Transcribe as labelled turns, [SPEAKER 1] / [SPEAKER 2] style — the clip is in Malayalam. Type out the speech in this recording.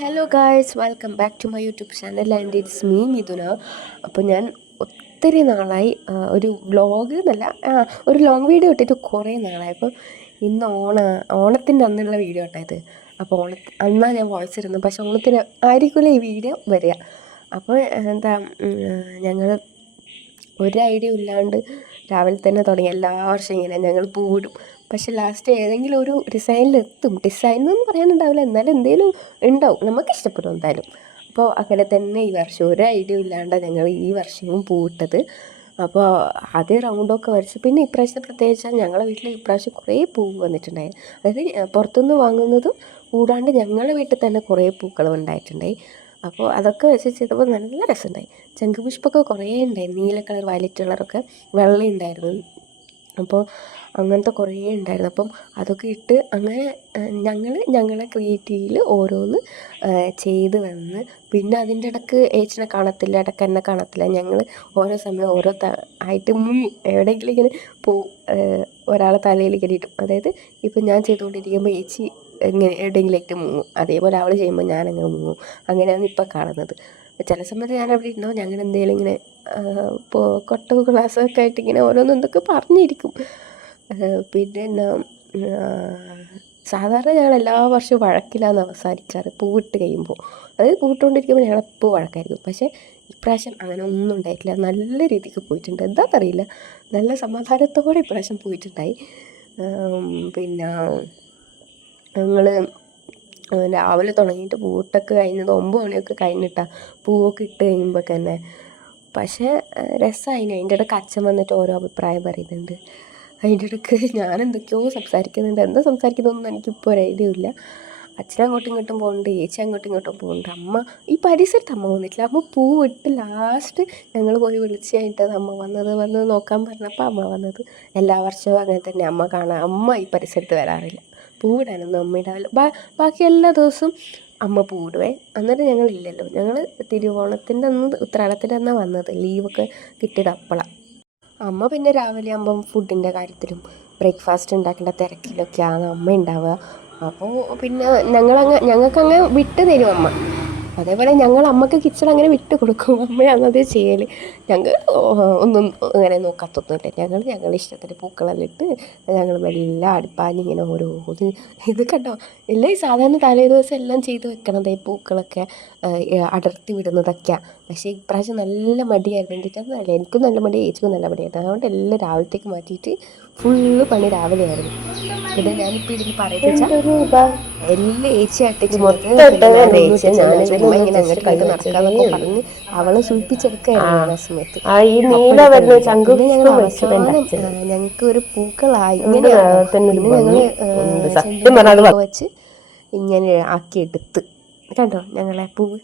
[SPEAKER 1] Hello guys welcome back to my YouTube channel and it's me Mithuna അപ്പോൾ ഞാൻ ഒത്തിരി നാളായി ഒരു വ്ളോഗ് എന്നല്ല ഒരു ലോങ് വീഡിയോ ഇട്ടിട്ട് കുറേ നാളായി. അപ്പോൾ ഇന്ന് ഓണ ഓണത്തിന്റെ അന്നുള്ള വീഡിയോ ഇട്ടായത് അപ്പോൾ ഓണ അന്നാണ് ഞാൻ വോയിസ് ഇരുന്നത് പക്ഷേ ഓണത്തിന് ആയിരിക്കുമല്ലോ ഈ വീഡിയോ വരിക. അപ്പോൾ എന്താ ഞങ്ങൾ ഒരു ഐഡിയ ഇല്ലാണ്ട് രാവിലെ തന്നെ തുടങ്ങി. എല്ലാ വർഷവും ഇങ്ങനെ ഞങ്ങൾ പൂടും പക്ഷെ ലാസ്റ്റ് ഏതെങ്കിലും ഒരു ഡിസൈനിലെത്തും ഡിസൈൻ എന്ന് പറയാനുണ്ടാവില്ല. എന്നാലും എന്തെങ്കിലും ഉണ്ടാവും. നമുക്ക് ഇഷ്ടപ്പെടും എന്തായാലും. അപ്പോൾ അങ്ങനെ തന്നെ ഈ വർഷം ഒരു ഐഡിയ ഇല്ലാണ്ട് ഞങ്ങൾ ഈ വർഷവും പൂവിട്ടത്. അപ്പോൾ ആദ്യം റൗണ്ടൊക്കെ വരച്ച്. പിന്നെ ഇപ്രാവശ്യം പ്രത്യേകിച്ചാൽ ഞങ്ങളുടെ വീട്ടിൽ ഇപ്രാവശ്യം കുറേ പൂവ് വന്നിട്ടുണ്ടായി. അതായത് പുറത്തുനിന്ന് വാങ്ങുന്നതും കൂടാണ്ട് ഞങ്ങളുടെ വീട്ടിൽ തന്നെ കുറേ പൂക്കളും ഉണ്ടായിട്ടുണ്ടായി. അപ്പോൾ അതൊക്കെ വെച്ച് ചെയ്തപ്പോൾ നല്ല രസമുണ്ടായി. ശംഖുപുഷ്പമൊക്കെ കുറേ ഉണ്ടായി നീല കളർ വയലറ്റ് കളറൊക്കെ വെള്ള ഉണ്ടായിരുന്നു. അപ്പോൾ അങ്ങനത്തെ കുറേ ഉണ്ടായിരുന്നു. അപ്പം അതൊക്കെ ഇട്ട് അങ്ങനെ ഞങ്ങൾ ഞങ്ങളെ ക്രിയേറ്റീവിൽ ഓരോന്ന് ചെയ്ത് വന്ന് പിന്നെ അതിന്റെ ഇടയ്ക്ക് ഏച്ചിനെ കാണത്തില്ല ഇടയ്ക്ക് എന്നെ കാണത്തില്ല. ഞങ്ങൾ ഓരോ സമയം ഓരോ ആയിട്ട് എവിടെയെങ്കിലും ഇങ്ങനെ പോ ഒരാളെ തലയിൽ കയറിയിട്ടും. അതായത് ഇപ്പം ഞാൻ ചെയ്തുകൊണ്ടിരിക്കുമ്പോൾ ഏച്ചി ഇങ്ങനെ എവിടെയെങ്കിലേക്ക് മുങ്ങും. അതേപോലെ അവൾ ചെയ്യുമ്പോൾ ഞാൻ അങ്ങനെ മുങ്ങും. അങ്ങനെയാണ് ഇപ്പം കാണുന്നത്. ചില സമയത്ത് ഞാൻ അവിടെ ഇരുന്നോ ഞങ്ങൾ എന്തെങ്കിലും ഇങ്ങനെ ഇപ്പോൾ കൊട്ട ഗ്ലാസ്സൊക്കെ ആയിട്ട് ഇങ്ങനെ ഓരോന്ന് എന്തൊക്കെ പറഞ്ഞിരിക്കും. പിന്നെ എന്നാ ആ, സാധാരണ ഞങ്ങൾ എല്ലാ വർഷവും വഴക്കിലാണ് അവസാനിക്കാറ്. പൂവിട്ട് കഴിയുമ്പോൾ അതായത് പൂവിട്ടുകൊണ്ടിരിക്കുമ്പോൾ ഞങ്ങൾ എപ്പോൾ വഴക്കായിരിക്കും. പക്ഷേ ഇപ്രാവശ്യം അങ്ങനെ ഒന്നും ഉണ്ടായിട്ടില്ല. നല്ല രീതിക്ക് പോയിട്ടുണ്ട് എന്താണെന്നറിയില്ല നല്ല സമാധാനത്തോടെ ഇപ്രാവശ്യം പോയിട്ടുണ്ടായി പിന്നെ ഞങ്ങൾ രാവിലെ തുടങ്ങിയിട്ട് പൂട്ടൊക്കെ കഴിഞ്ഞത് ഒമ്പത് മണിയൊക്കെ കഴിഞ്ഞിട്ടാണ് പൂവൊക്കെ ഇട്ട് കഴിയുമ്പോൾ തന്നെ പക്ഷേ രസമായിന് അതിന്റെ ഇടയ്ക്ക് അച്ഛൻ വന്നിട്ട് ഓരോ അഭിപ്രായം പറയുന്നുണ്ട്. അതിന്റെ ഇടയ്ക്ക് ഞാൻ എന്തൊക്കെയോ സംസാരിക്കുന്നുണ്ട്. എന്താ സംസാരിക്കുന്നതൊന്നും എനിക്കിപ്പോൾ ഒരു ഐഡിയ ഇല്ല. അച്ഛൻ അങ്ങോട്ടും ഇങ്ങോട്ടും പോകുന്നുണ്ട് ചേച്ചി അങ്ങോട്ടും ഇങ്ങോട്ടും പോകുന്നുണ്ട് അമ്മ ഈ പരിസരത്ത് അമ്മ വന്നിട്ടില്ല. അമ്മ പൂ ഇട്ട് ലാസ്റ്റ് ഞങ്ങൾ പോയി വിളിച്ച് കഴിഞ്ഞിട്ട് അമ്മ വന്നത്. വന്നത് നോക്കാൻ പറഞ്ഞപ്പോൾ അമ്മ വന്നത്. എല്ലാ വർഷവും അങ്ങനെ തന്നെ. അമ്മ കാണാൻ അമ്മ ഈ പരിസരത്ത് വരാറില്ല. പൂവിടാനൊന്നും അമ്മ ഇടാവില്ല ബാ ബാക്കി എല്ലാ ദിവസവും അമ്മ പൂവിടുവേ. അന്നേരം ഞങ്ങളില്ലല്ലോ. ഞങ്ങൾ തിരുവോണത്തിന്റെ അന്ന് ഉത്രാടത്തിന്റെ അന്നാണ് വന്നത്. ലീവൊക്കെ കിട്ടിയത് അപ്പോഴാണ് അമ്മ പിന്നെ രാവിലെ ആകുമ്പം ഫുഡിന്റെ കാര്യത്തിലും ബ്രേക്ക്ഫാസ്റ്റ് ഉണ്ടാക്കേണ്ട തിരക്കിലൊക്കെയാണ് അമ്മ ഉണ്ടാവുക. അപ്പോൾ പിന്നെ ഞങ്ങളങ്ങ് ഞങ്ങൾക്കങ്ങ് വിട്ട് തരും അമ്മ. അതേപോലെ ഞങ്ങൾ അമ്മയ്ക്ക് കിച്ചൺ അങ്ങനെ വിട്ട് കൊടുക്കും. അമ്മയാണ് അത് ചെയ്യൽ ഞങ്ങൾ ഒന്നും അങ്ങനെ നോക്കാത്തൊന്നുമില്ല. ഞങ്ങൾ ഞങ്ങളുടെ ഇഷ്ടത്തിന് പൂക്കളെല്ലാം ഇട്ട് ഞങ്ങൾ എല്ലാം അടുപ്പാനിങ്ങനെ ഓരോ ഇത് കണ്ടോ? എല്ലാം ഈ സാധാരണ തലേ ദിവസം എല്ലാം ചെയ്ത് വെക്കണത് ഈ പൂക്കളൊക്കെ അടർത്തി വിടുന്നതൊക്കെയാണ് പക്ഷേ ഇപ്രാവശ്യം നല്ല മടിയായിരുന്നു എന്തിട്ടാന്നല്ല എനിക്കും നല്ല മടി ഏച്ചിക്കും നല്ല മടിയായിരുന്നു അതുകൊണ്ട് എല്ലാം രാവിലത്തേക്ക് മാറ്റിയിട്ട് ഫുള്ള് പണി രാവിലെ ആയിരുന്നു പിന്നെ ഞാനിപ്പോൾ ഇതിന് പറയുന്നത് എല്ലാം ഏച്ചി അട്ടിച്ച് ഏച്ചി ചുമ്മാ ഇങ്ങനെ അങ്ങോട്ട് കൈ നടക്കാന്നൊക്കെ പറഞ്ഞ് അവളെ സൂചിപ്പിച്ചെടുക്കായിരുന്നു ആ. സമയത്ത്.
[SPEAKER 2] ഈ നീല വരുന്ന ചങ്കു
[SPEAKER 1] ഞങ്ങൾക്ക് ഒരു പൂക്കളായി ഇങ്ങനെ ഞങ്ങൾ വെച്ച് ഇങ്ങനെ ആക്കിയെടുത്ത്. കണ്ടോ? ഞങ്ങളെ പൂവ്